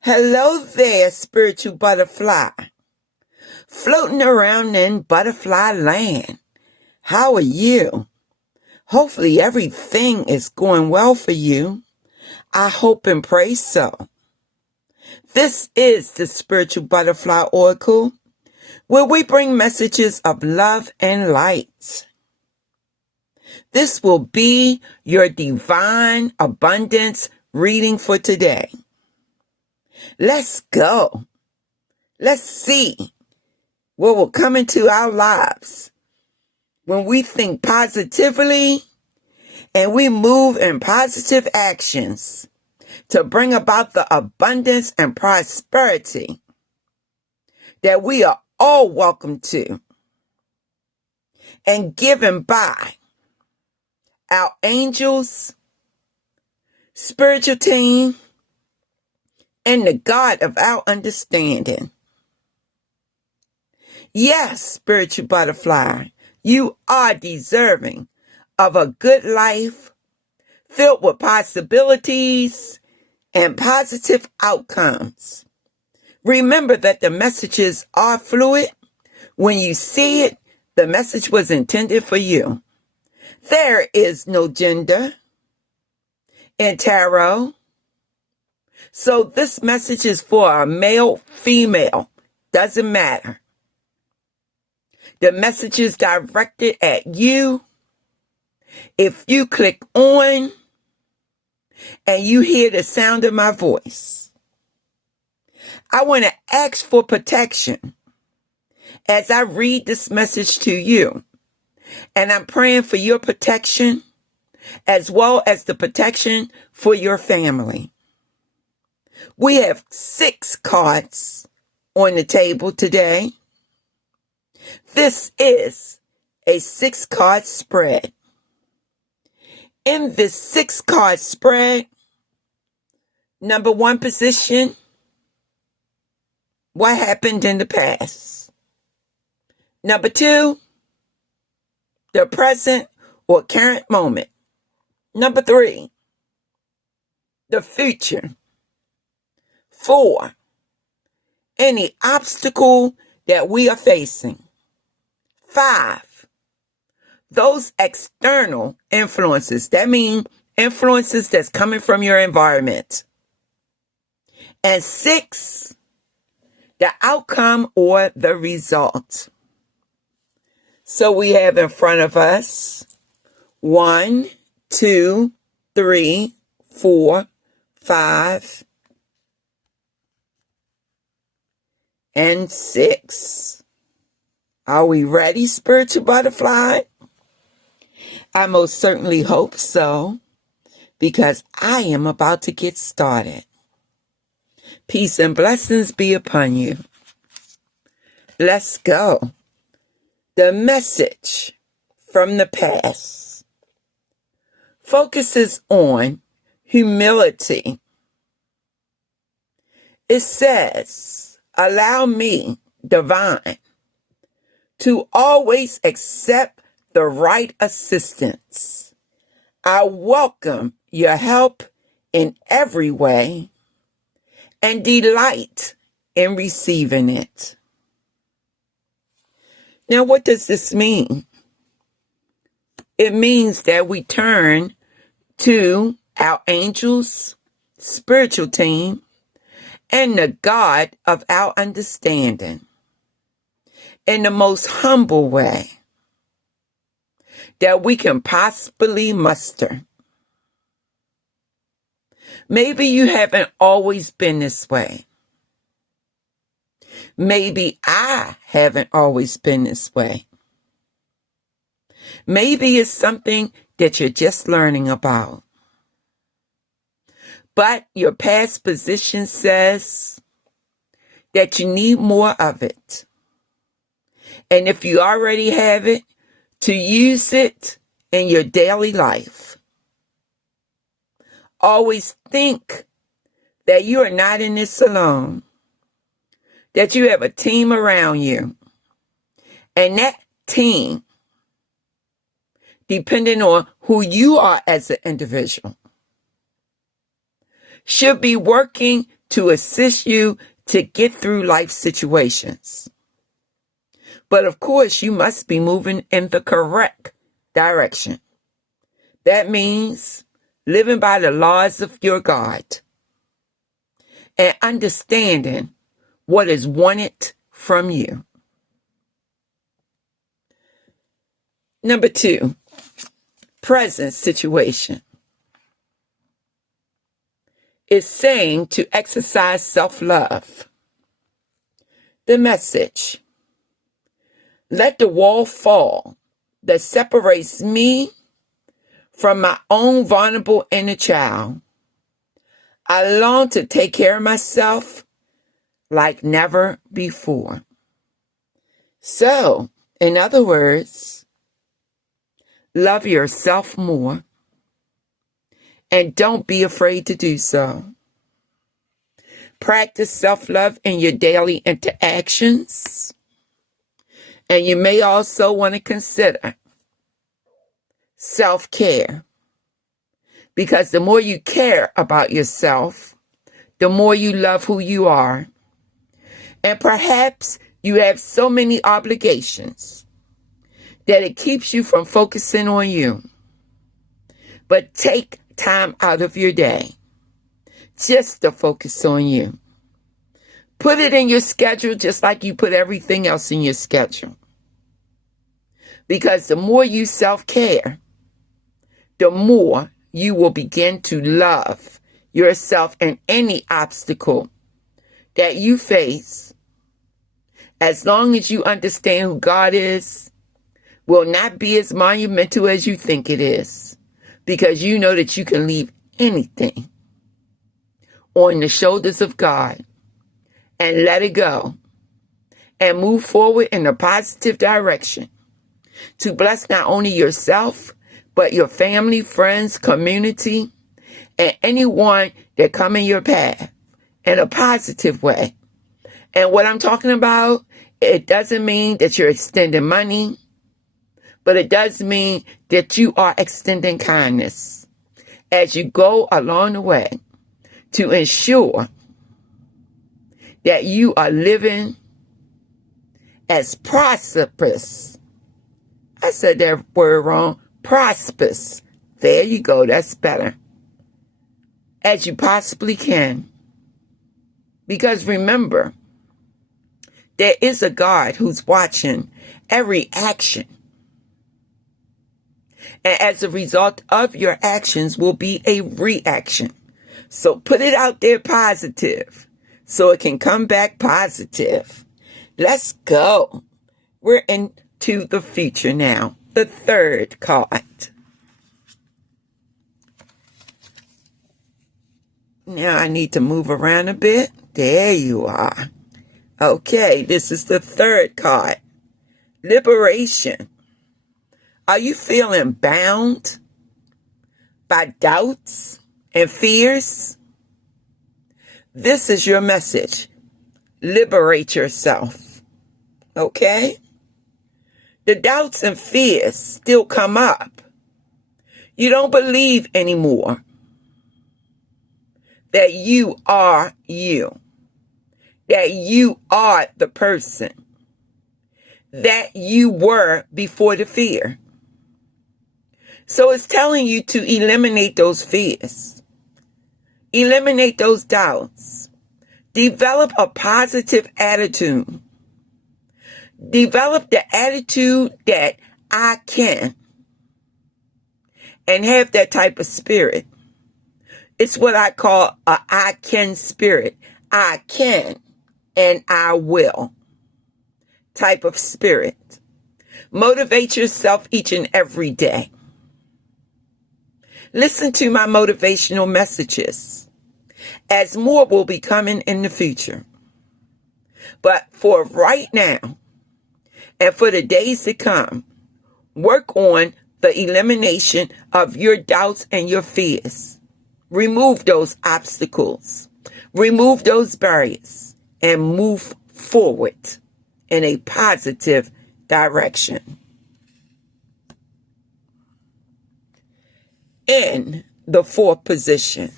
Hello there, spiritual butterfly, floating around in butterfly land. How are you? Hopefully everything is going well for you. I hope and pray so. This is the Spiritual Butterfly Oracle, where we bring messages of love and light. This will be your divine abundance reading for today. Let's go. Let's see what will come into our lives when we think positively and we move in positive actions to bring about the abundance and prosperity that we are all welcome to and given by our angels, spiritual team, and the God of our understanding. Yes, spiritual butterfly, you are deserving of a good life filled with possibilities and positive outcomes. Remember that the messages are fluid. When you see it, the message was intended for you. There is no gender in tarot. So this message is for a male, female, doesn't matter. The message is directed at you. If you click on and you hear the sound of my voice, I want to ask for protection as I read this message to you. And I'm praying for your protection as well as the protection for your family. We have 6 cards on the table today. This is a 6-card spread. In this 6-card spread, number 1 position, what happened in the past? Number 2, the present or current moment. Number 3, the future. 4, any obstacle that we are facing. 5, those external influences. That means influences that's coming from your environment. And 6, the outcome or the result. So we have in front of us 1, 2, 3, 4, 5, and 6. Are we ready, spiritual butterfly? I most certainly hope so, because I am about to get started. Peace and blessings be upon you. Let's go. The message from the past focuses on humility. It says, allow me, divine, to always accept the right assistance. I welcome your help in every way and delight in receiving it. Now, what does this mean? It means that we turn to our angels, spiritual team, and the God of our understanding in the most humble way that we can possibly muster. Maybe you haven't always been this way. Maybe I haven't always been this way. Maybe it's something that you're just learning about. But your past position says that you need more of it. And if you already have it, to use it in your daily life. Always think that you are not in this alone, that you have a team around you. And that team, depending on who you are as an individual, should be working to assist you to get through life situations. But of course, you must be moving in the correct direction. That means living by the laws of your God and understanding what is wanted from you. Number 2, present situation. Is saying to exercise self-love. The message: let the wall fall that separates me from my own vulnerable inner child. I long to take care of myself like never before. So, in other words, love yourself more. And don't be afraid to do so. Practice self-love in your daily interactions. And you may also want to consider self-care. Because the more you care about yourself, the more you love who you are. And perhaps you have so many obligations that it keeps you from focusing on you. But take time out of your day just to focus on you. Put it in your schedule just like you put everything else in your schedule. Because the more you self-care, the more you will begin to love yourself, and any obstacle that you face, as long as you understand who God is, will not be as monumental as you think it is. Because you know that you can leave anything on the shoulders of God and let it go and move forward in a positive direction to bless not only yourself, but your family, friends, community, and anyone that come in your path in a positive way. And what I'm talking about, it doesn't mean that you're extending money, but it does mean that you are extending kindness as you go along the way to ensure that you are living as prosperous. I said that word wrong. Prosperous. There you go. That's better. As you possibly can. Because remember, there is a God who's watching every action. And as a result of your actions will be a reaction. So put it out there positive so it can come back positive. Let's go. We're into the future now. The 3rd card. Now I need to move around a bit. There you are. Okay, this is the 3rd card. Liberation. Are you feeling bound by doubts and fears? This is your message. Liberate yourself. Okay? The doubts and fears still come up. You don't believe anymore that you are you. That you are the person that you were before the fear. So it's telling you to eliminate those fears. Eliminate those doubts. Develop a positive attitude. Develop the attitude that I can. And have that type of spirit. It's what I call a I can spirit. I can and I will type of spirit. Motivate yourself each and every day. Listen to my motivational messages, as more will be coming in the future. But for right now, and for the days to come, work on the elimination of your doubts and your fears. Remove those obstacles. Remove those barriers and move forward in a positive direction. In the 4th position,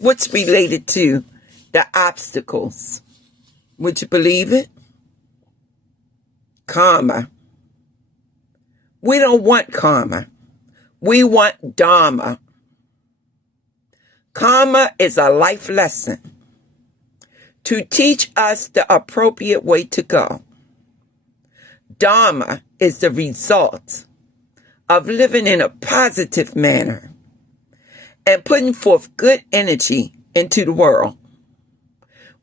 What's related to the obstacles? Would you believe it? Karma. We don't want karma. We want Dharma. Karma is a life lesson to teach us the appropriate way to go. Dharma is the result of living in a positive manner and putting forth good energy into the world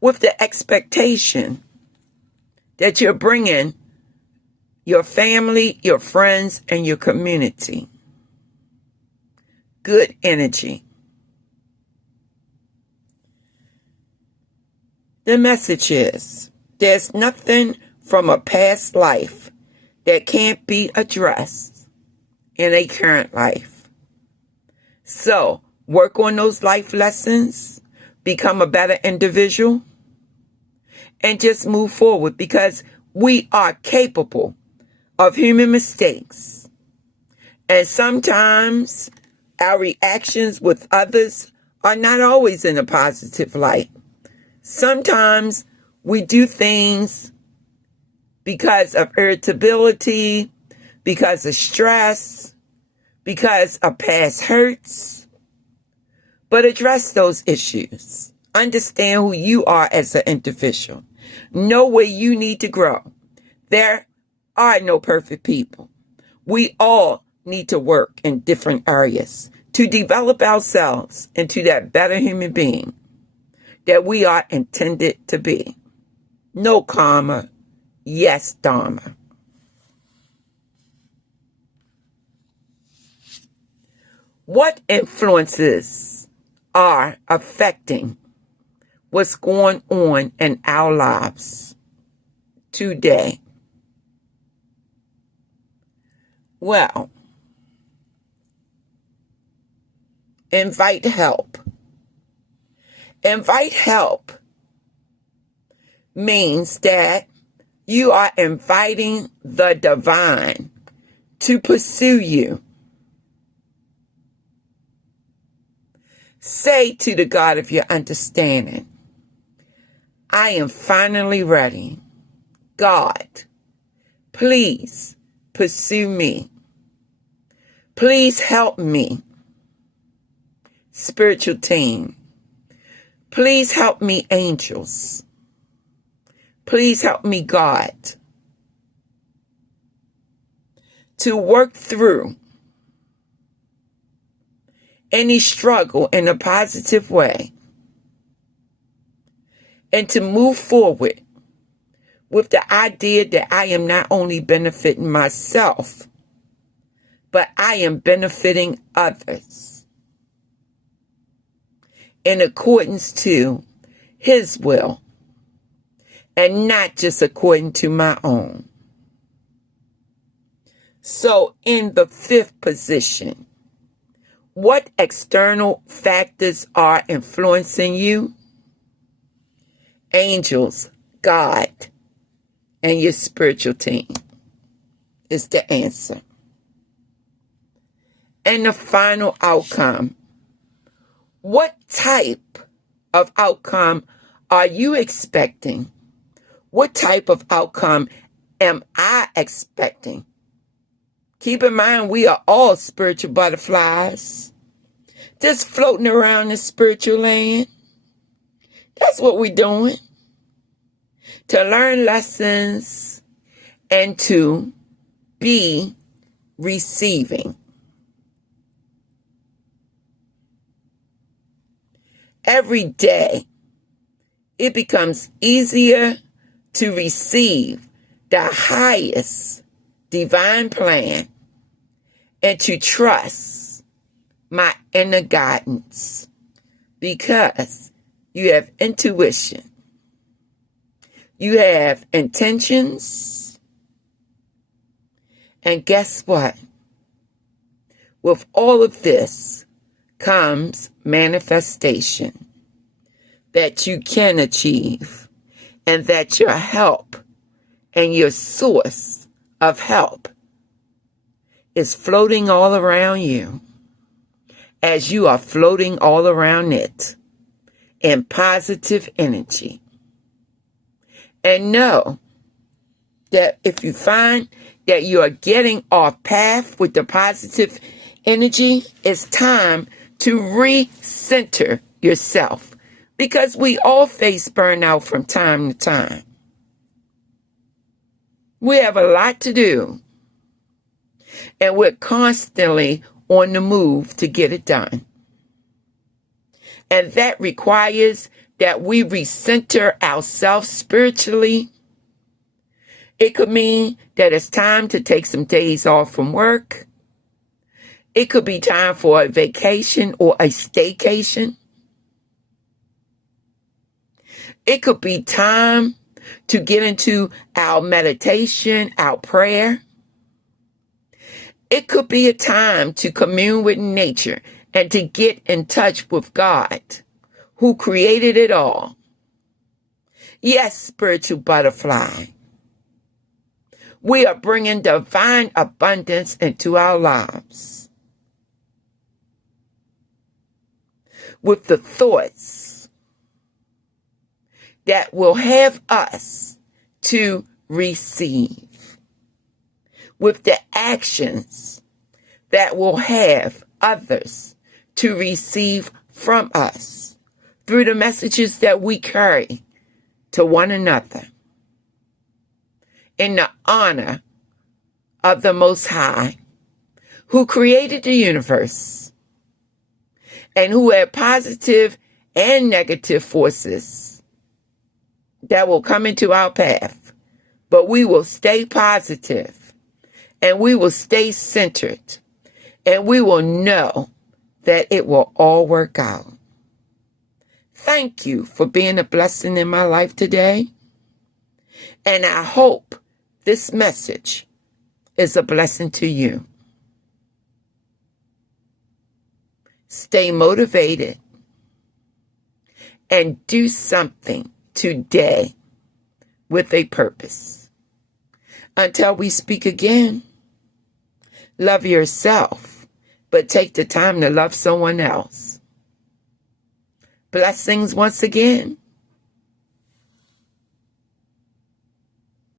with the expectation that you're bringing your family, your friends, and your community good energy. The message is, there's nothing from a past life that can't be addressed in a current life. So, work on those life lessons, become a better individual, and just move forward, because we are capable of human mistakes. And sometimes our reactions with others are not always in a positive light. Sometimes we do things because of irritability, because of stress, because of past hurts. But address those issues. Understand who you are as an individual. Know where you need to grow. There are no perfect people. We all need to work in different areas to develop ourselves into that better human being that we are intended to be. No karma, yes Dharma. What influences are affecting what's going on in our lives today? Well, invite help. Invite help means that you are inviting the divine to pursue you. Say to the God of your understanding, I am finally ready. God, please pursue me. Please help me. Spiritual team, please help me, angels. Please help me, God, to work through any struggle in a positive way and to move forward with the idea that I am not only benefiting myself, but I am benefiting others in accordance to His will and not just according to my own. So in the fifth position, what external factors are influencing you? Angels, God, and your spiritual team is the answer. And the final outcome. What type of outcome are you expecting? What type of outcome am I expecting? Keep in mind, we are all spiritual butterflies, just floating around the spiritual land. That's what we're doing. To learn lessons and to be receiving. Every day, it becomes easier to receive the highest divine plan and to trust my inner guidance, because you have intuition, you have intentions, and guess what? With all of this comes manifestation that you can achieve, and that your help and your source of help is floating all around you as you are floating all around it. and positive energy. And know that if you find that you are getting off path with the positive energy, it's time to recenter yourself, because we all face burnout from time to time. We have a lot to do, and we're constantly on the move to get it done. And that requires that we recenter ourselves spiritually. It could mean that it's time to take some days off from work. It could be time for a vacation or a staycation. It could be time to get into our meditation, our prayer. It could be a time to commune with nature and to get in touch with God, who created it all. Yes, spiritual butterfly, we are bringing divine abundance into our lives with the thoughts that will have us to receive, with the actions that will have others to receive from us through the messages that we carry to one another, in the honor of the Most High, who created the universe and who had positive and negative forces that will come into our path. But we will stay positive, and we will stay centered, and we will know that it will all work out. Thank you for being a blessing in my life today. And I hope this message is a blessing to you. Stay motivated and do something today with a purpose. Until we speak again, love yourself, but take the time to love someone else. Blessings once again.